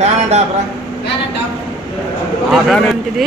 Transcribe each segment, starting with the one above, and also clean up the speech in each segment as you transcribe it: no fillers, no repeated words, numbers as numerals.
Fan and of రా అలాంటిది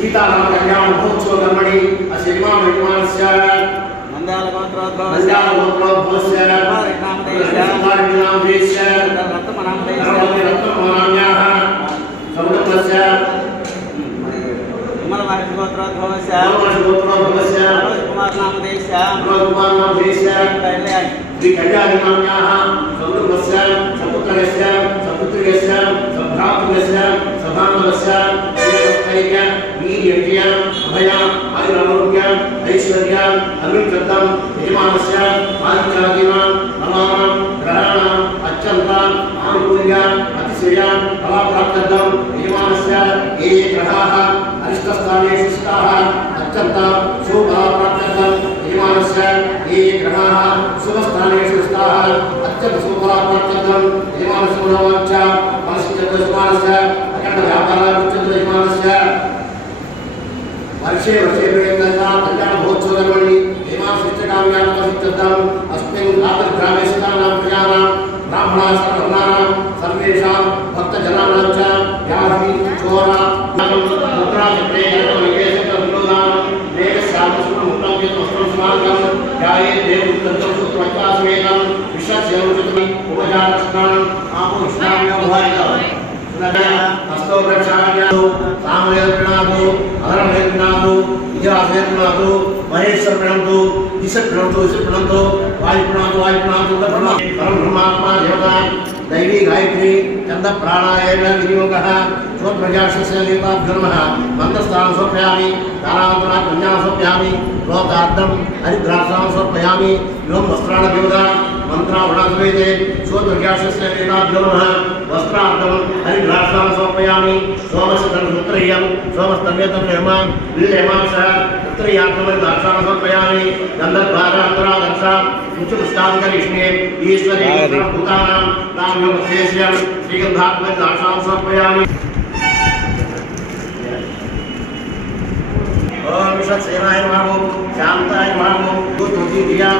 सीताराम कल्याण महोत्सव कर्मणि असिमा विद्वानस्य मंदाल गोत्रोद्भवस्य नामदेशस्य रत्नमनाम्याः समुद्रस्य गोत्रोद्भवस्य कुमार नामदेशस्य श्री कल्याण नाम्याः समुद्रस्य सपुत्रस्य सपुत्र्यस्य सभ्रातृस्य सभानवस्य वीर्यज्ञ अभय आयुरारोग्य ऐश्वर्य अमृतत्वं यजमानस्य आदित्यादीनां नवानां ग्रहाणां अत्यन्त आनुकूल्य अतिशय फलप्राप्त्यर्थं यजमानस्य ये ग्रहाः अरिष्टस्थानेषु स्थिताः अत्यन्त शुभफलप्राप्त्यर्थं यजमानस्य ये ग्रहाः शुभस्थानेषु स्थिताः अत्यन्त शुभफलप्राप्त्यर्थं यजमानस्य मनोवाञ्छ मनसिद्धयजमानस्य अखण्ड व्यापारार्थं यजमानस्य वर्षे वर्षे पर्यन्तं कल्याण महोत्सव कर्मणि हेमा सृष्टकाम्यात्मसिद्धम् अस्मिन् ग्रामे स्थितानां प्रजानां ब्राह्मणाः सर्ववर्णानां सर्वेषां भक्तजनानां च व्याधि चोरा मुद्राचक्रे निवेशकविनोदानं वेदस्यामस्मृतं ध्याये देवदत्तं सूत्रमचासमेतं विश्वस्यौषधि उपजातस्नानम् आपो विश्राम्यो भवायः हस्तो प्रक्षालयातु सामवेद प्रणातु अहरवेद प्रणातु विजयावेद प्रणातु महेश्वर प्रणन्तु ईश्वर प्रणन्तु ईश्वर प्रणन्तु वायु प्रणातु परम ब्रह्मात्मा देवता दैवी गायत्री चंद प्राणायाम विनियोगः स्वप्रजाशस्य देवताभ्यो नमः मंत्रस्थानं समर्पयामि दानावतरा कन्यां समर्पयामि लोकार्थं हरिद्राक्षां समर्पयामि एवं वस्त्राणि देवता मंत्रावणासमेते स्वप्रजाशस्य देवताभ्यो नमः वस्त्रार्थं हरिद्राक्षां समर्पयामि सोमस्य तन्पुत्रयं सोमस्तन्यतप्रेमं विल्यमांसः पुत्रयार्थं हरिद्राक्षां समर्पयामि गन्धर्वारान्तरादक्षां उच्चपुष्टाङ्गरिष्णे ईश्वरे भूतानां नामयोगेश्यं श्रीगन्धात्मजाक्षां समर्पयामि ओम सत्सेनाय नमः शांताय नमः गुरुजी दिया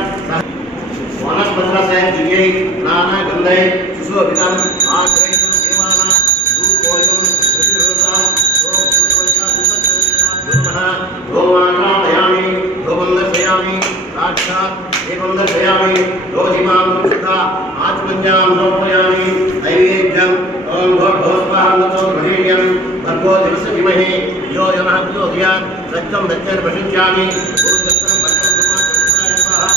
वनस्पतिरसायन दिये नाना गंधै सुशोभितं आग्रहितं देवाना रूपोयं प्रतिरोधं गोमानापयामि गोवन्दर्पयामि साक्षात् एवं दर्शयामि रोधिमां सुधा आत्मज्ञां समर्पयामि नैवेद्यं ओम भोस्वाहानतो गृहीण्यं भर्गो दिवस्य धीमहि यो जनः प्रचोदयात् सत्यं दत्तेन प्रशिष्यामि भूतत्रं भर्गं कुमारं स्वाहा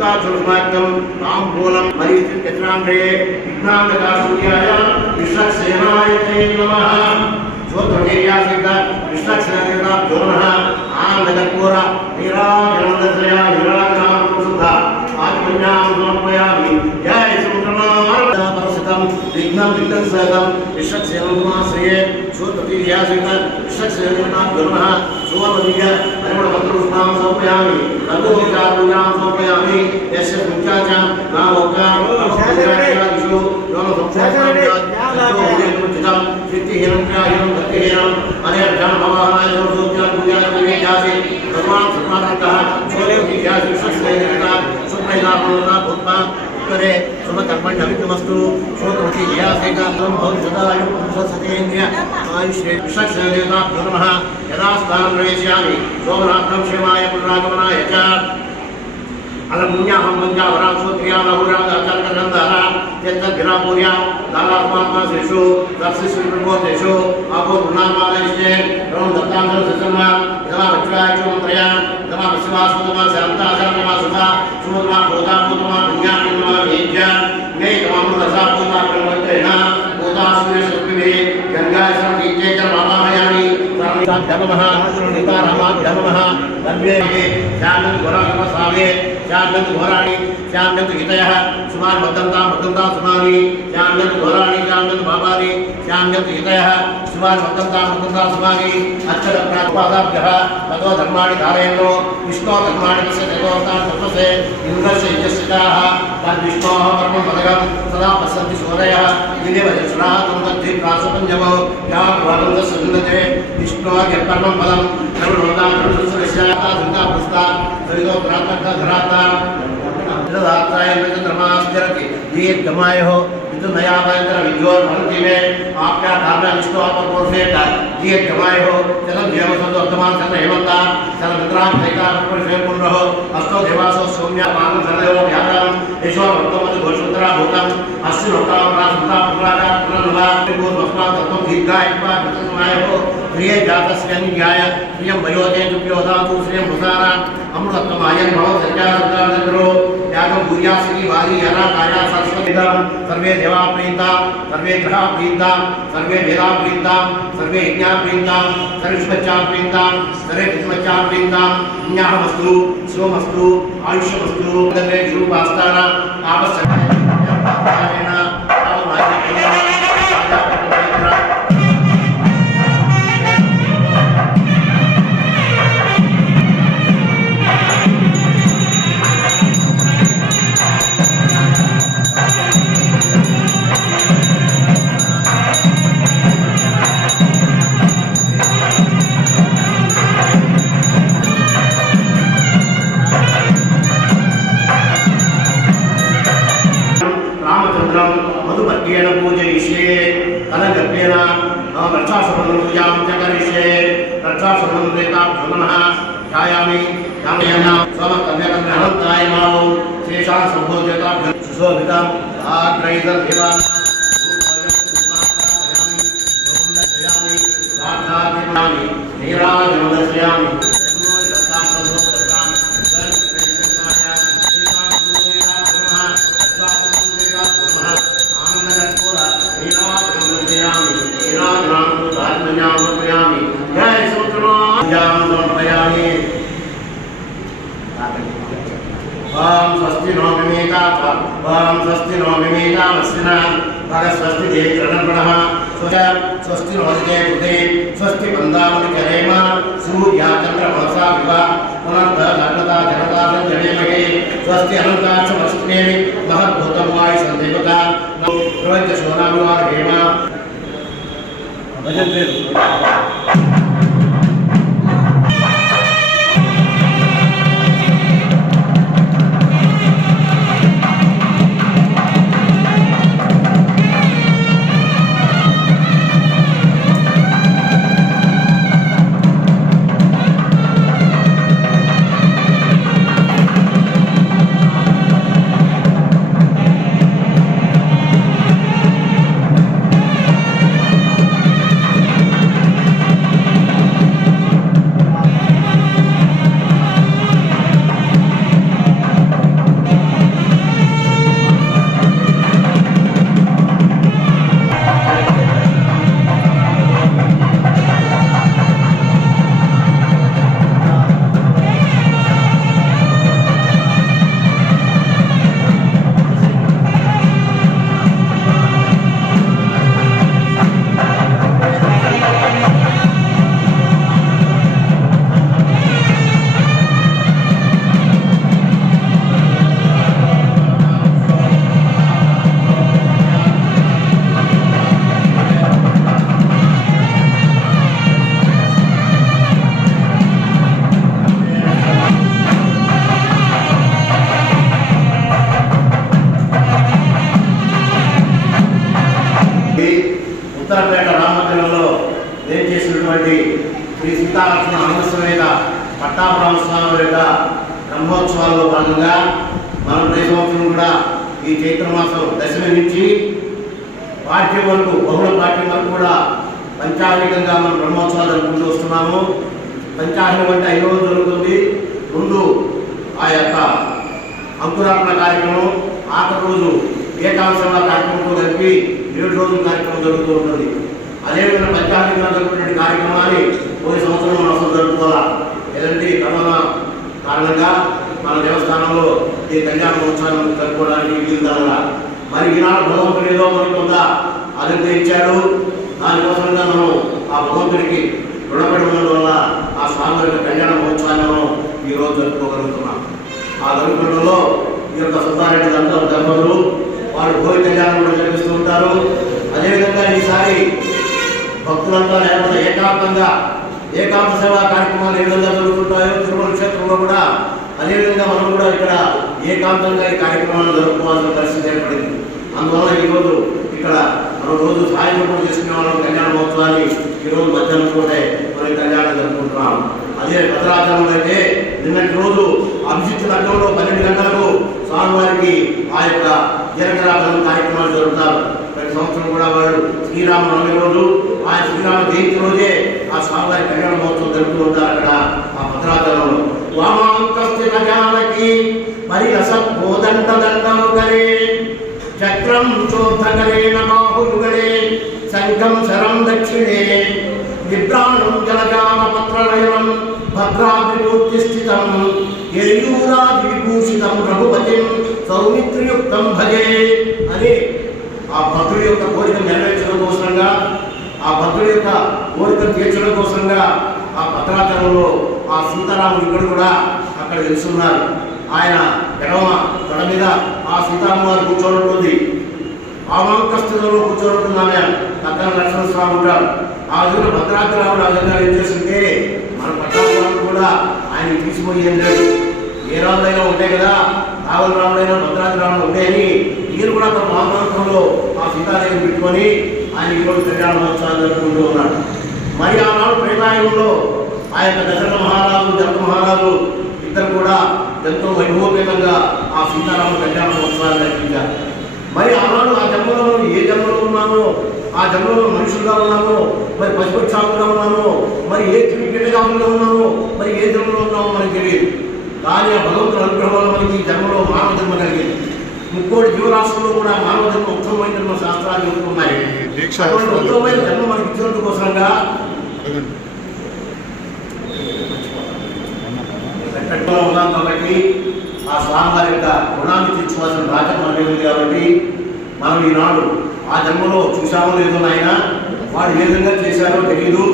मुक्ताचुर्मार्गं ताम्बूलं मरीचिर्यत्राण्डे विघ्नान्तकासूर्याय विश्वक्सेनाय ते नमः स्वध्वजेयासित विश्वक्सेनाभ्यो नमः आनन्दकर्पूर नीराजनन्दस्य नीराजनां सुधा आत्मन्यां समर्पयामि जय सुमक्रमारभ्यापरसितं विघ्नं विघ्नसहतं विश्वक्सेनोमाश्रये सूत्रतीर्यासित विश्वक्सेनाभ्यो नमः सुवर्णदीय परिमलपत्रपुष्पां समर्पयामि लघुचारूजां समर्पयामि यस्य पुञ्चाचां नामोक्तां दिशु योनसंसारं सिद्धिहीनं क्रियाहीनं गतिहीनं अनेर्घं भवानाय जोर्सूत्यां पूजाय पूजयासि भगवान् सुप्रातः सूर्योदयासि विश्वक्सेनता सुप्रैलापना भूत्वा करे शुभकर्मण्यविघ्नमस्तु श्रोत्रमति जयासेकान्तं भविष्यदायु स्वसतेन्द्रिय आयुष्ये विश्वक्सेनदेवताभ्यो नमः यदा स्थानं प्रवेशयामि सोमनाथं क्षेमाय पुनरागमनाय च अलमुन्याहं मञ्जावरां सूत्र्यां लहुरां आचार्यगन्धारां यत्तद्भिरापूर्यां दारात्मात्मासेषु दर्शिष्विप्रबोधेषु आपोर्णामालयिष्ये एवं दत्तांशं सिद्धमा यमावच्वायचो मन्त्रया यमावशिवासुतमा शान्ताशान्तमा सुखा सुमतमा भूता भूतमा पुण्यात्मा भेज्य नैकमामृतसा भूता ब्रह्मत्रेण भूता सूर्यशक्तिभिः गङ्गासं दीप्ते च मामाहयामि धर्मः सीतारामाभ्यनमः धर्मे श्यामघोरागमसामे श्यामघोराणि श्यामहितयः सुमान् मद्दन्तां सुमानि श्यामघोराणि श्यामभावानि श्यामहितयः सुमान् मद्दन्तां सुमानि अक्षरप्रापादाभ्यः ततो धर्माणि धारयन्नो विष्णो धर्माणि तस्य ततोतां तपसे इन्द्रस्य यजस्सिताः तद्विष्णोः परमं पदकं सदा पश्यन्ति सूरयः दिनेव यश्राः तमदद्धि प्रासपञ्जमो या भवन्तस्य सुन्दते विष्णोः परमं पदं सर्वलोकान् सर्वसुरस्याता दुर्गा पुस्ता सवितो प्रातः धराता विदधात्ताय चन्द्रमाश्चरति दीर्घमायुः विदुनयाभयङ्कर विद्योर्भवन्ति मे आप्याधाम्य विष्णोः परपुरुषेण दीर्घमायुः चलं देवसन्दोत्तमान् सर्व हेमन्ता सर्वमित्राभिषेकापुरुषेपुण्रः अस्तो देवासो सौम्या मानं सर्वदेव व्यातां यशो भक्तमति घोषोत्तरा भूतम् अस्य लोकां प्रासुता पुत्रागा पुनर्नवा पूर्वस्मात् तत्त्वं दीर्घायुः विदुनयायुः प्रिय जातस्यन्याय प्रियं वयोजे दुप्योधातु श्रियं भूतानाम् अमृतत्वमायं भव सत्यासुतानन्दरो यागं भूयासिनी वारी यरा काया सरस्वतीतां सर्वे देवा प्रीतां सर्वे ग्रहा प्रीतां सर्वे वेदा प्रीतां सर्वे यज्ञा प्रीतां सर्वे शुभच्चा प्रीतां सर्वे विद्मच्चा प्रीतां पुण्याहमस्तु शिवमस्तु आयुष्यमस्तु सर्वे गुरुपास्ताना आवश्यकं मधुपर्येण पूजयिष्ये कलगर्भेण रक्षासुमनं पूजां च करिष्ये रक्षासुमनं देवताभ्यो नमः ध्यायामि ध्यानयेन सोमकन्याकन्याहन्ताय मावो शेषां सम्भोज्यताभ्यो सुशोभितं आग्रहीतदेवानां नीराजनन्दस्यामि स्वस्ति नो मिमीतामस्विना भगस्वस्ति देवरणः स्वस्ति नो कृते स्वस्ति वन्दामनिकरेम सूर्या चन्द्रमनसा विवा पुनर्दलग्नता जनता जनेमहे स्वस्ति अनन्ताक्षमस्नेमि महद्भूतं वायुसन्देवता रोहितशोनाभिवारहेम भजन्ते సీతాలక్ష్మణ ఆనందసమేత పట్టాభిరామస్వామి యొక్క బ్రహ్మోత్సవాల్లో భాగంగా మనం ప్రతి సంవత్సరం కూడా ఈ చైత్రమాసం దశమి నుంచి పాఠ్యం వరకు బహుళ పాఠ్యం వరకు కూడా పంచాంగికంగా మనం బ్రహ్మోత్సవాలు జరుపుకుంటూ వస్తున్నాము. పంచాంగం అంటే 5 రోజులు జరుగుతుంది. ముందు ఆ యొక్క అంకురార్పణ కార్యక్రమం, ఆఖరి రోజు ఏకాంశ కార్యక్రమంతో కలిపి 7 రోజుల కార్యక్రమం జరుగుతూ ఉంటుంది. అదేవిధంగా పంచాంగంగా జరుగుతున్న కార్యక్రమాన్ని పోయిన సంవత్సరం మనం అసలు జరుపుకోవాలి. ఏదంటే కరోనా కారణంగా మన దేవస్థానంలో ఈ కళ్యాణ మహోత్సవాన్ని జరుపుకోవడానికి వీలుగా మరి ఈనాడు భగవంతుడు ఏదో మనకి కొంత అనుగ్రహించాడు. దానికోసంగా మనం ఆ భగవంతుడికి రుణపడి ఉండడం వల్ల ఆ స్వామి యొక్క కళ్యాణ మహోత్సవాన్ని మనం ఈరోజు జరుపుకోగలుగుతున్నాం. ఆ జరుపుకోవడంలో ఈ యొక్క సుబ్బారెడ్డి దంపతులు వారు భోగి కళ్యాణం కూడా జరిపిస్తూ ఉంటారు. అదేవిధంగా ఈసారి భక్తులంతా లేకపోతే ఏకాంత సేవా కార్యక్రమాలు ఏ విధంగా జరుగుతుంటాయో తిరుమల క్షేత్రంలో కూడా అదేవిధంగా మనం కూడా ఇక్కడ ఏకాంతంగా ఈ కార్యక్రమాలను జరుపుకోవాల్సిన పరిస్థితి ఏర్పడింది. అందువల్ల ఈరోజు ఇక్కడ మనం రోజు సాయంత్రం చేసుకునే వాళ్ళం కళ్యాణ మహోత్సవాన్ని ఈరోజు మధ్యాహ్నం పూటే మనం కళ్యాణం జరుపుకుంటున్నాం. అదే భద్రాచలంలో అయితే నిన్నటి రోజు అభిజిత్ లగ్నంలో 12 గంటలకు స్వామివారికి ఆ యొక్క జీలకరాధన కార్యక్రమాలు జరుగుతారు. ప్రతి సంవత్సరం కూడా వాళ్ళు శ్రీరామనవమి రోజు ఆ శ్రీరామ జయంతి రోజే ఆ స్వామివారి కళ్యాణ మహోత్సవం జరుపుతూ ఉంటారు. అక్కడ ఆ భద్రాచలంలో వామాంకస్థిత జానకి పరిరస కోదండ దండముగలే చక్రం చోద్ధకరేణ బాహుయుగలే శంఖం శరం దక్షిణే విభ్రాణం జలజామ పత్రనయనం భద్రాద్రిమూర్తి స్థితం యయూరాది విభూషితం రఘుపతిం సౌమిత్రయుక్తం భజే అని ఆ భద్రుడి యొక్క కోరిక నెరవేర్చడం కోసంగా ఆ భద్రుడి యొక్క కోరికను తీర్చడం కోసంగా ఆ భద్రాచలంలో ఆ సీతారాముడు ఇక్కడ కూడా అక్కడ వెలుస్తున్నారు. ఆయన ఎడమ తొడ మీద ఆ సీతారామువారు కూర్చోనుంటుంది. ఆమాంకస్థితంలో కూర్చోనుంటుంది. ఆమె పక్కన లక్ష్మణస్వామి ఉంటారు. ఆ విధంగా భద్రాద్రాముడు ఆ విధంగా ఏం చేస్తుంటే మన పట్టాభిరాముడు కూడా ఆయన తీసిపోయి లేదు. ఏ రాముడైనా ఉంటాయి కదా, రావణ రాముడైనా భద్రాద్రాముడు ఉంటాయని ఈయన కూడా తన మహామాంకంలో ఆ సీతాదేవిని పెట్టుకొని ఆయన ఈరోజు కళ్యాణ మహోత్సవాలు జరుపుకుంటూ ఉన్నాడు. మరి ఆనాడు ప్రేమాయుగంలో ఆ యొక్క దశరథ మహారాజు జనక మహారాజు ఇద్దరు కూడా ఎంతో వైభవపేతంగా ఆ సీతారామ కళ్యాణ మహోత్సవాలు జరిపించారు. మరి ఆనాడు ఆ జన్మలో ఏ జన్మలో ఉన్నామో, ఆ జన్మలో మనుషులుగా ఉన్నామో, మరి పశుపక్షాలుగా ఉన్నామో, మరి ఏ క్రిమికీటకాలుగా ఉన్నామో, మరి ఏ జన్మలో ఉన్నామో మనకి తెలియదు. కానీ ఆ భగవంతుడు అనుగ్రహం వల్ల మనకి ఈ జన్మలో మానవ జన్మ కలిగింది. 30 జీవరాశుల్లో కూడా మానవ జన్మ ఉత్తమమైన జన్మ శాస్త్రాలు చెబుతున్నాయి. అటువంటి ఉత్తమమైన జన్మ మనకి ఇచ్చినందుకు కోసంగా ఉన్నాం కాబట్టి ఆ స్వామివారి యొక్క గుణాన్ని తీర్చుకోవాల్సిన బాధ్యత మనకి ఉంది. కాబట్టి మనం ఈనాడు ఆ జన్మలో చూసామో లేదో ఆయన వాడు ఏ విధంగా చేశారో తెలియదు.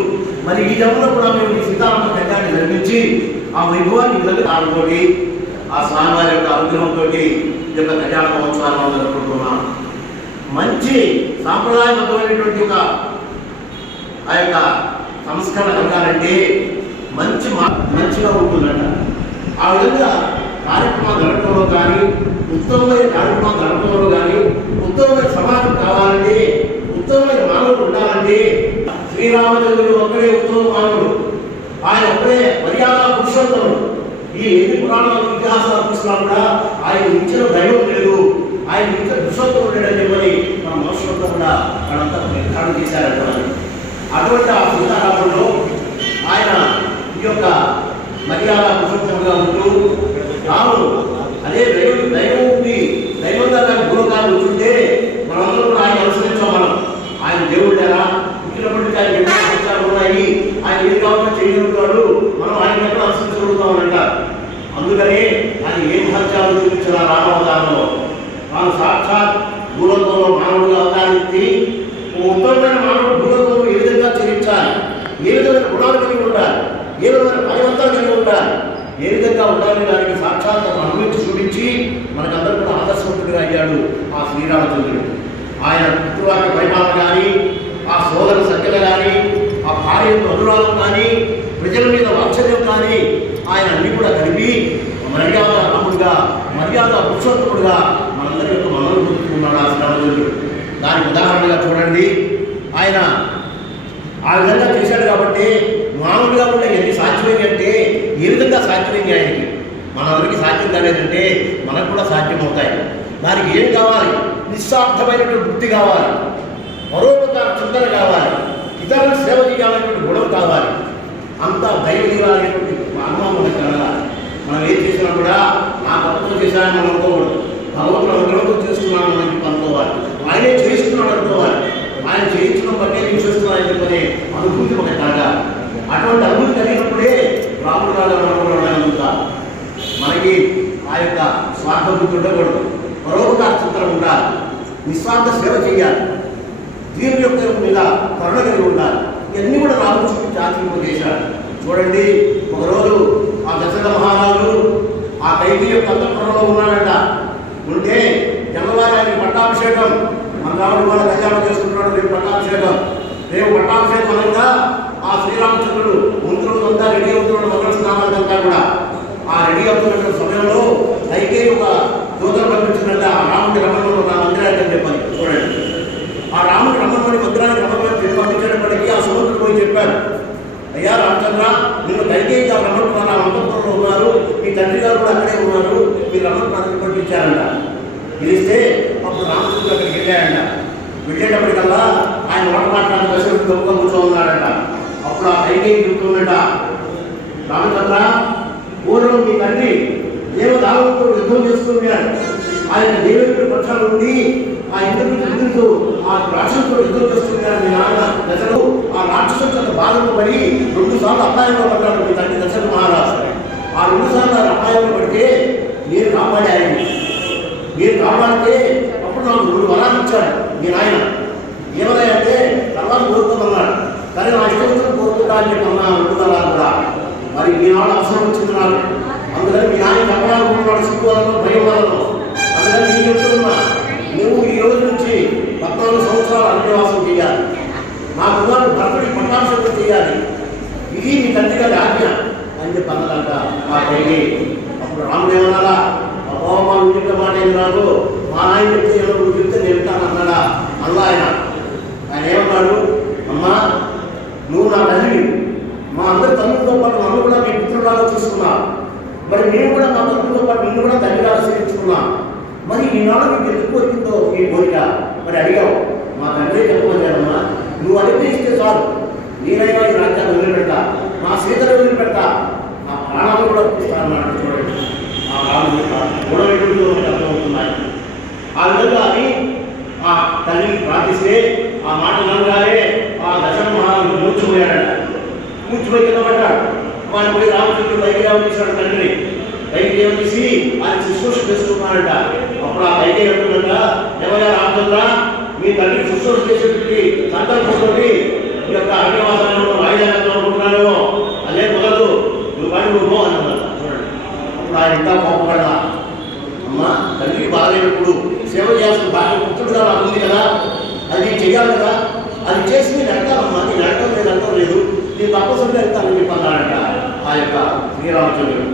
మరి ఈ జన్మలో కూడా మేము ఈ సీతారామ కళ్యాణాన్ని జరిపించి ఆ వైభవాన్ని విధంగా ఆ స్వామివారి యొక్క అనుగ్రహంతో ఈ యొక్క కళ్యాణ మహోత్సవాలను జరుపుకుంటున్నాం. మంచి సాంప్రదాయబద్ధమైనటువంటి ఒక ఆ యొక్క సంస్కరణ కలగాలంటే మంచిగా ఉంటుందంట. ఆ విధంగా కార్యక్రమాలు జరపడంలో కానీ, ఉత్తమమైన కార్యక్రమాలు జరపడంలో కానీ, ఉత్తమమైన సమాజం కావాలంటే, ఉత్తమమైన మానవుడు ఉండాలంటే శ్రీరామచంద్రుడు ఒక్కడే ఉత్తమ మానవుడు. ఆయన ఒక్కడే మర్యాద పురుషోత్తముడు. ఈ ఎన్ని పురాణాలు ఇతిహాసాలు చూసినా కూడా ఆయన ఇచ్చిన దైవం లేదు, ఆయన ఇచ్చిన పురుషోత్తముడు లేడని చెప్పని మన మనుషులతో కూడా వాళ్ళంతా నిర్ధారణ చేశారంటున్నారు. అటువంటి ఆ సీతారాముడు ఆయన ఈ యొక్క మర్యాద పురుషోత్తముడుగా ఉంటూ తాను అదే దైవంగా దాని గుణకాలు ఉంటుంటే మనందరూ కూడా ఆయన అనుసరించాం. ఆయన దేవుడు లేరా, పుట్టినప్పటికీ ఆయన ఎన్నో సంవత్సరాలు ఉన్నాయి, ఆయన ఏం కావాలో చేయగలుగుతాడు, మనం ఆయన ఎక్కడ అనుసరించగలుగుతామని అంటారు. అందుకనే ఆయన ఏ మహత్యాలు చూపించిన రామావతారంలో తాను సాక్షాత్ భూలోకంలో మానవుడిగా అవతారించి ఉత్తమమైన మానవుడు భూలోకంలో ఏ విధంగా చెల్లించాలి, ఏ విధమైన గుణాలు కలిగి ఉండాలి, ఏ విధమైన పరివర్తన కలిగి ఉండాలి, ఏ విధంగా ఉండాలని దానికి సాక్షాత్ అనుభవించి చూపించి మనకందరూ కూడా ఆదర్శవంతుడిగా అయ్యాడు ఆ శ్రీరామచంద్రుడు. ఆయన పితృవాక్య పరిపాలన కానీ, ఆ సోదర సత్యత కానీ, ఆ భార్య అనురాగం కానీ, ప్రజల మీద వాత్సల్యం కానీ ఆయన అన్ని కూడా కలిపి మర్యాద రాముడుగా, మర్యాద పురుషోత్తముడుగా మనందరి యొక్క మనల్ని పొందుతున్నాడు ఆ శ్రీరామచంద్రుడు. దానికి ఉదాహరణగా చూడండి, ఆయన ఆ విధంగా చేశాడు కాబట్టి మానవుడిగా కూడా సాధ్యమైంది ఆయనకి. మనందరికీ సాధ్యం కాలేదంటే మనకు కూడా సాధ్యమవుతాయి. దానికి ఏం కావాలి? నిస్వార్థమైనటువంటి వృత్తి కావాలి, పరోపకార చింతన కావాలి, ఇతరులకు సేవ చేయాలనేటువంటి గుణం కావాలి, అంతా దైవీయాలనేటువంటి అనుభవం మనకు కలగాలి. మనం ఏం చేసినా కూడా నా తప్పులు చేశానని మనం అనుకోకూడదు. భగవంతుడు అనుగ్రహంతో చేస్తున్నాను అని చెప్పి అనుకోవాలి. ఆయనే చేస్తున్నాడు అనుకోవాలి. ఆయన చేయించడం బట్టే నేను చేస్తున్నానని చెప్పనే అనుభూతి మనకు కలగాలి. అటువంటి అనుభూతి కలిగినప్పుడే రాముడు రాజా మనకి ఆ యొక్క స్వార్థ బుద్ధి ఉండకూడదు, పరోపకార చింతన ఉండాలి, నిస్వార్థ సేవ చేయాలి, దీని యొక్క మీద కరుణ కలిగి ఉండాలి. ఇవన్నీ కూడా రాముడు చూపించి ఆచరింపజేశాడు. చూడండి, ఒకరోజు ఆ దశరథ మహారాజు ఆ కైకి యొక్క అంతఃపురంలో ఉన్నాడంట. ఉంటే తెల్లవారి ఆయనకి పట్టాభిషేకం, మన రాముడు వాళ్ళ కళ్యాణం చేసుకుంటున్నాడు, రేపు పట్టాభిషేకం. రేపు పట్టాభిషేకం అనగా ఆ శ్రీరామచంద్రుడు మంత్రులంతా రెడీ అవుతున్నాడు, మంగళ స్నానాలంతా కూడా. ఆ రెడీ అవుతున్న సమయంలో కైకే ఒక దూతను పంపించినట్ట, ఆ రాముడి రమణంలో నా మందిరానికి అని చెప్పాలి. చూడండి, ఆ రాముడి రమణంలోని మందిరానికి రమణమని పంపించేటప్పటికీ ఆ సముద్రుడు పోయి చెప్పారు, అయ్యా రామచంద్ర, నిన్ను కైకేయి గారు రమణ నా అంతఃపురంలో ఉన్నారు, మీ తండ్రి గారు కూడా అక్కడే ఉన్నారు, మీ రమణ ప్రాంతం పంపించారంట. పిలిస్తే అప్పుడు రామచంద్రుడు అక్కడికి వెళ్ళాడంట. వెళ్ళేటప్పటికల్లా ఆయన నోట మాట్లాడిన దశరథుడు గొప్పగా కూర్చో ఉన్నాడంట. అప్పుడు ఆ కైకేయి చెప్తుందట, రామచంద్ర, పూర్వం మీ తండ్రి దేవదానంతో యుద్ధం చేస్తున్నాడు. ఆయన దేవేంద్రుడి పక్షాల నుండి ఆ ఇంద్రుడితో ఆ రాక్షసుతో యుద్ధం చేస్తున్నాడు. మీ నాన్న దశరథుడు ఆ రాక్షసు చేత బాధలు పడి 2 సార్లు అపాయంలో పడ్డాడు మీ తండ్రి దశరథ మహారాజు. ఆ 2 సార్లు అపాయంలో పడితే మీరు కాపాడారు. మీరు కాపాడితే అప్పుడు నాకు 2 వరాలు ఇచ్చాడు మీ నాయన. ఏమన్నాయంటే తర్వాత కోరుకోమన్నాడు, కానీ నా ఇష్టం కోరుకుంటా అని చెప్పి అన్నా 2 వరాలు కూడా. మరి ఈనాడు అవసరం వచ్చింది నాకు, అందుకని మీ నాయన చెప్పడాలనుకున్నాడు సిగ్గు వలలో, భయం వలలో. అందుకని నేను చెప్తున్నా, నువ్వు ఈ రోజు నుంచి 14 సంవత్సరాలు అరణ్యవాసం చేయాలి, నా కుమారుడు భరతుడికి పట్టాభిషేకం చేయాలి, ఇది మీ తండ్రి గారి ఆజ్ఞ అని చెప్పి అన్నదంట ఆ కైకి. అప్పుడు రాముడు ఏమన్నారా, అబ్బా నువ్వు చెప్పే మాట ఏమి రాదు, మా నాయన చెప్తే నువ్వు చెప్తే నేను చెప్తాను అన్నాడా? అల్లా ఆయన ఏమన్నాడు, అమ్మా నువ్వు నా తండ్రి, మా అందరి తల్లితో పాటు నన్ను కూడా మీ పుత్రులాగా చూసుకున్నా, మరి నేను కూడా మా తల్లితో పాటు నిన్ను కూడా తండ్రిగా ఆశ్రయించుకున్నా, మరి ఈనాడు నీకు ఎందుకు వచ్చిందో ఈ కోరిక మరి అడిగావు. మా తండ్రి చెప్పవచ్చానమ్మా, నువ్వు అడిగితే ఇస్తే చాలు, నేనైనా ఈ రాజ్యాన్ని వదిలిపెడతా, నా సీతను వదిలిపెడతా, నా ప్రాణాలు కూడా ఇస్తానన్నాడు. చూడండి, ఆ రాముడు గొడవెట్టుతో అర్థమవుతున్నాయి. ఆ విధంగా అని ఆ తల్లిని ప్రార్థిస్తే ఆ మాట నమ్మగానే ఆ దశరథ మహారాజు మూర్చిపోయాడట. మూర్చిపోయి కింద పడ్డాడు. ఆయన పోయి రామచంద్రుడు వైద్యం చేశాడు తండ్రిని. వైద్యం చేసి ఆయన శుశ్రూష చేసుకున్నాడంట. అప్పుడు ఆ వైద్యం అంటున్నాక, ఎవరైనా రామచంద్ర, మీ తండ్రికి శుశ్రూష చేసేటువంటి సంకల్పంతో ఈ యొక్క అరణ్యవాసాలను వాయిదాలు అనుకుంటున్నాను, అదే కుదరదు, నువ్వు కానీ నువ్వు అని అన్నారు. చూడండి, అప్పుడు ఆయన ఇంకా కోపపడ్డా, అమ్మ తండ్రికి బాగాలేనప్పుడు సేవ చేయాల్సిన బాగా పుత్రుడుగా నాకు ఉంది కదా, అది చెయ్యాలి కదా, అది చేసి నేను వెళ్తానమ్మా, నేను వెళ్ళటం లేదు అంటం లేదు, నేను తప్పకుండా వెళ్తానని చెప్పి అన్నాడంట ఆ యొక్క శ్రీరామచంద్రుడు.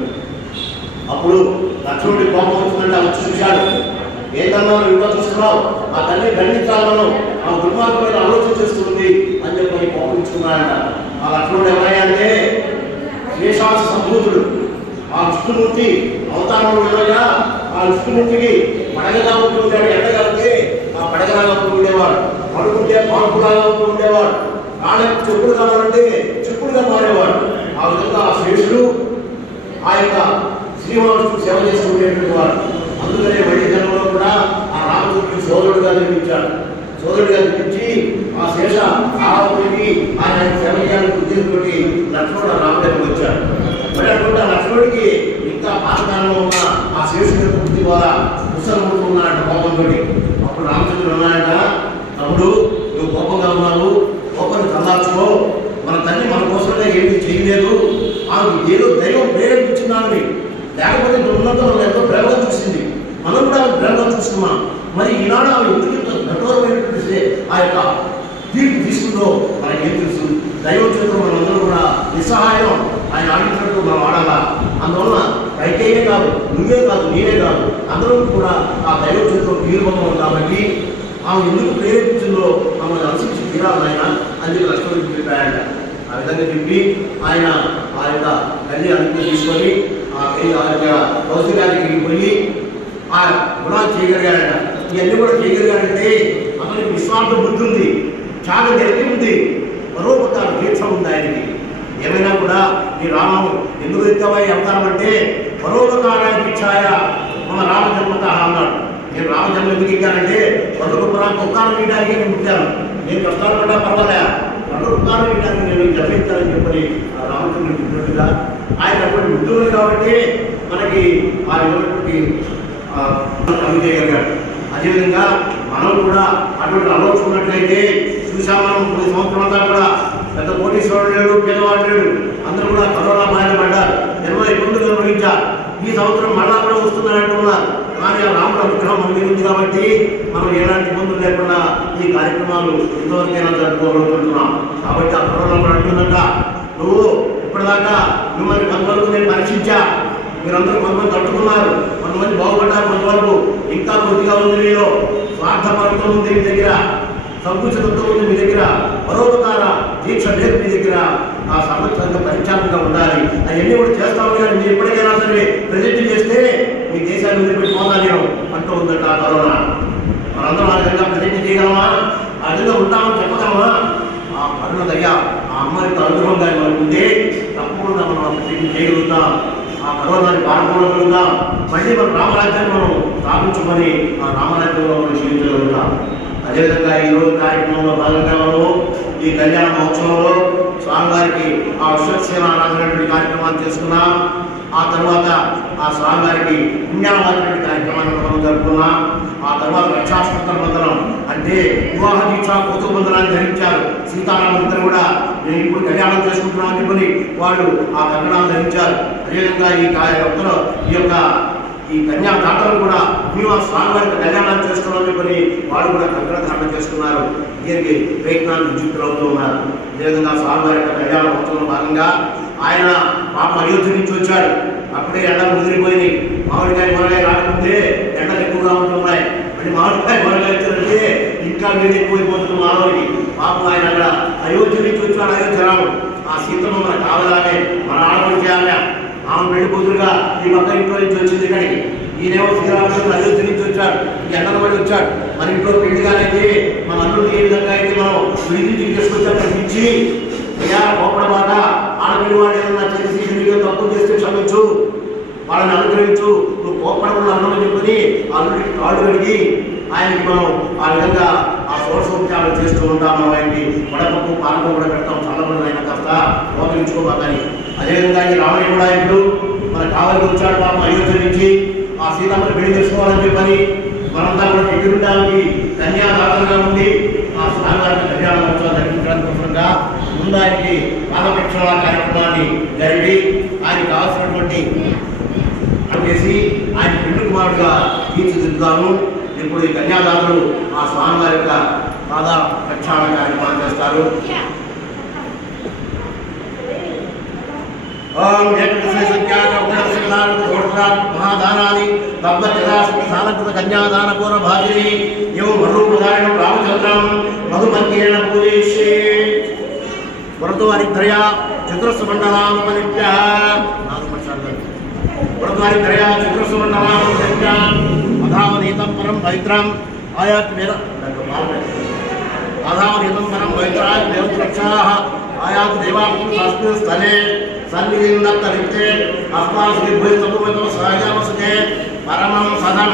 అప్పుడు లక్ష్మణుడి కోపం వచ్చిందంటే వచ్చి చూశాడు. ఏంటన్నా నువ్వు ఇంకా చూస్తున్నావు, ఆ తల్లి ఖండించాలను ఆ దుర్మార్గమైన ఆలోచన చేస్తుంది అని చెప్పి కోపించుకున్నాడంట. ఆ లక్ష్మణుడు ఎవరయ్యా అంటే శేషాస సంభూతుడు, ఆ విష్ణుమూర్తి అవతారంలో ఉండగా ఆ విష్ణుమూర్తికి పడగగా ఉంటూ ఉండేవాడు. ఎండగలిగితే ఆ పడగలాగా ఉంటూ ఉండేవాడు, పడుకుంటే పాల్పులాగా ఉంటూ ఉండేవాడు, కాళ్ళకి చెప్పులు కావాలంటే చెప్పులుగా మారేవాడు. ఆ విధంగా ఆ శేషుడు ఆ యొక్క శ్రీనివాసుడు సేవ చేస్తూ ఉండేటువంటి వాడు. అందుకనే మళ్ళీ జన్మలో కూడా ఆ రామచంద్రుడికి సోదరుడుగా నిర్మించాడు. సోదరుడిగా నిర్మించి ఆ శేష ఆవుడికి ఆయన సేవ చేయాలని ఉద్దేశంతో లక్ష్మణుడు రాముడికి వచ్చాడు. మరి అటువంటి ఆ లక్ష్మణుడికి ఇంకా పాతకాలంలో ఉన్న ఆ శేషుడి పూర్తి ద్వారా పుస్తకం ఉన్నాడంట కోపంతో. అప్పుడు రామచంద్రుడు ఉన్నాడంట, అప్పుడు నువ్వు కోపంగా ఉన్నావు, కోపాన్ని చల్లార్చుకో, మన తల్లి మన కోసంగా ఏమీ చేయలేదు, ఆమెకు ఏదో దైవం ప్రేరేపించిందాన్ని, లేకపోతే ఉన్నతో ఎంతో ప్రేమగా చూసింది, మనం కూడా ఆమె ప్రేమగా చూస్తున్నాం. మరి ఈనాడు ఆమె ఎందుకు కఠోరమైనటువంటి ఆ యొక్క తీర్పు తీసుకుందో మనకేం తెలుసు. దైవం చేతులు మనందరూ కూడా నిస్సహాయం, ఆయన ఆడించినట్టు మనం ఆడాలా. అందువలన కైకేయే కాదు, నువ్వే కాదు, నేనే కాదు, అందరూ కూడా ఆ దైవం చేతుల్లో తీర్మానం కాబట్టి ఆమె ఎందుకు ప్రేరేపించిందో మమ్మల్ని అనుసరించి తీరాలి ఆయన అని చెప్పి లక్ష్మణుడికి చెప్పాడంట. ఆ విధంగా చెప్పి ఆయన ఆ ఆ యొక్క గల్లి అన్ని తీసుకొని ఆ యొక్క కౌశికానికి పోయి ఆ గుణాలు చేయగలిగాడట. ఇవన్నీ కూడా చేయగలిగాడంటే అతనికి నిస్వార్థ బుద్ధి ఉంది, చాలా గట్టి ఉంది, పరోపకార దీక్ష ఉంది ఆయనకి. ఏమైనా కూడా ఈ రామం ఎందుకు ఎత్తావై అవతారం అంటే పరోపకారాయ దీక్షాయ మన రామజన్మత అన్నాడు. నేను రామజన్మ ఎందుకు ఎక్కానంటే ఉపకారం చేయడానికి నేను పుట్టాను, నేను కష్టాలు పడ్డా పర్వాలే, ఉపకారం చేయడానికి నేను జపించాలని చెప్పని రామచంద్రుడు పుట్టినట్టుగా ఆయన అటువంటి బుద్ధుడు కాబట్టి మనకి ఆ యువకుడికి కవి చేయగలిగాడు. అదేవిధంగా మనం కూడా అటువంటి ఆలోచుకున్నట్లయితే చూసాం, మనం 10 సంవత్సరాల అంతా కూడా పెద్ద కోటీశ్వరుడు లేడు, పేదవాడు లేడు, అందరూ కూడా కరోనా బారిన పడ్డారు, ఎన్నో ఇబ్బందులు అనుభవించారు. ఈ సంవత్సరం మళ్ళా కూడా వస్తున్నారంటూ ఉన్నారు. కానీ ఆ రాముడు అనుగ్రహం మనకి ఉంది కాబట్టి మనం ఎలాంటి ఇబ్బందులు లేకుండా ఈ కార్యక్రమాలు ఇంతవరకైనా జరుపుకోగలుగుతున్నాం. కాబట్టి ఆ కరోనా కూడా అంటుందంట, నువ్వు ఇప్పటిదాకా మిమ్మల్ని కొంతవరకు నేను పరీక్షించా, మీరందరూ కొంతమంది తట్టుకున్నారు, కొంతమంది బాగుపడ్డారు, కొంతవరకు ఇంకా కొద్దిగా ఉంది మీలో స్వార్థపరత్వం ఉంది మీ దగ్గర, సంకుచితత్వం ఉంది మీ దగ్గర, పరోపకార దీక్ష లేదు మీ దగ్గర, ఆ సంవత్సరంగా పరిచారంగా ఉండాలి. అవన్నీ కూడా చేస్తామని కానీ మీరు ఎప్పటికైనా సరే ప్రజెంట్ చేస్తే మీ దేశాన్ని వదిలిపెట్టిపోతాను అంటూ ఉందంట ఆ కరోనా. మనందరం ఆ విధంగా ప్రజెంట్ చేయగలమా, ఆ విధంగా ఉంటామని చెప్పగలమా? ఆ కరుణ దయ ఆ అమ్మాయికి అనుగ్రహంగా మనకుంటే తప్పకుండా మనం ఆ ప్రజెంట్ చేయగలుగుతాం, ఆ కరోనాని పాల్గొనగలుగుతాం, మళ్ళీ మన రామరాజ్యాన్ని మనం స్థాపించుకొని ఆ రామరాజ్యంలో మనం జీవించగలుగుతాం. అదేవిధంగా ఈరోజు కార్యక్రమంలో భాగంగా మనము ఈ కళ్యాణ మహోత్సవంలో స్వామివారికి ఆ విశ్వసేన ఆరాధనటువంటి కార్యక్రమాన్ని చేసుకున్నాం. ఆ తర్వాత ఆ స్వామివారికి పుణ్యాలటువంటి కార్యక్రమాన్ని మనం జరుపుకున్నాం. ఆ తర్వాత రక్షాస్త్ర బంధనం అంటే వివాహ దీక్ష కూతురు బంధనాన్ని ధరించారు సీతారాములిద్దరు కూడా. నేను ఇప్పుడు కళ్యాణం చేసుకుంటున్నాను చెప్పని వాళ్ళు ఆ కంకణాలు ధరించారు. అదేవిధంగా ఈ కన్యాదాతలు కూడా మేము ఆ స్వామివారికి కళ్యాణాలు చేస్తున్నామని చెప్పని వాళ్ళు కూడా కంకణ ధారణ చేసుకున్నారు. దీనికి ప్రయత్నాలు విద్యుత్తులు అవుతూ ఉన్నారు. అదేవిధంగా స్వామివారి యొక్క కళ్యాణ మహోత్సవంలో భాగంగా ఆయన పాప అయోధ్య నుంచి వచ్చాడు. అప్పుడే ఎండలు ముదిరిపోయింది, మామిడికాయ మొరగాయ రాకముందే ఎండలు ఎక్కువగా ఉంటున్నాయి. మళ్ళీ మామిడికాయ మొరగాయ వచ్చారంటే ఇంకా వేడి ఎక్కువైపోతుంది మానవుడికి. పాపం ఆయన అక్కడ అయోధ్య నుంచి వచ్చాడు. అయోధ్య రాము ఆ సీతమ్మ మన కావాలనే మన ఆడపడి చేయాలి, ఆమె పెళ్లి కూతురుగా ఈ పక్క ఇంట్లో నుంచి వచ్చింది ఇక్కడికి. ఈయనేమో శ్రీరామచంద్రుడు అయోధ్య నుంచి వచ్చాడు, ఈ ఎండల పడి వచ్చాడు. మన ఇంట్లో పెళ్లిగానైతే మన అల్లుడికి ఏ విధంగా అయితే మనం విడిచి తీసుకొచ్చి అక్కడ ఇచ్చి కోపడబాట ఆడపిల్లి వాళ్ళు ఏదన్నా చేసి నీకు తప్పు చేస్తే క్షమించు, వాళ్ళని అనుగ్రహించు, నువ్వు కోపడకుండా అన్నమని చెప్పని అల్లుడికి కాళ్ళు కడిగి ఆయనకి మనం ఆ విధంగా ఆ షోడశోపచారాలు చేస్తూ ఉంటాం. మనం ఆయనకి వడపప్పు పాలక కూడా పెడతాం, చల్లబడి ఆయన కాస్త మోకరించుకోబాదని. అదేవిధంగా ఈ రామయ్య కూడా ఇప్పుడు మన కావలికి వచ్చాడు పాపం అయోధ్య నుంచి. ఆ సీతమ్మని పెళ్లి చేసుకోవాలని చెప్పని మనంతా కూడా ఎదురుడానికి కన్యాదాతలుగా ఉండి ఆ స్వామివారికి కళ్యాణ మహోత్సవాలు జరిపించడానికి కోసంగా ముందు ఆయనకి పాదప్రక్షాళ కార్యక్రమాన్ని జరిపి ఆయనకి కావాల్సినటువంటి చేసి ఆయన పెళ్లి కుమారుడుగా తీర్చిదిద్దుతాము. ఇప్పుడు ఈ కన్యాదాతలు ఆ స్వామివారి యొక్క పాద ప్రక్షాళన కార్యక్రమం చేస్తారు. ఓం మహాదానాన్ని భగవద్గీత కన్యాదాన పూర్వ భాగిని ఏం మధుపదాయనం రామచంద్రం మధుమంత్రేణ పూజయిష్యే వరతో హరిద్రయ చతురస్సుమండలానుపనిత్య వరతో హరిద్రయ చతురస్సుమండలానుపనిత్య అధావనీతం పరం పవిత్రం ఆయాత్ వేద అధావనీతం పరం పవిత్రాయ దేవరక్షాః ఆయాత్ దేవాస్మిన్ స్థలే సన్నిధిం దత్తరిక్తే అస్మాసుభ్యో సముమతో సహజావసతే పరమం సదం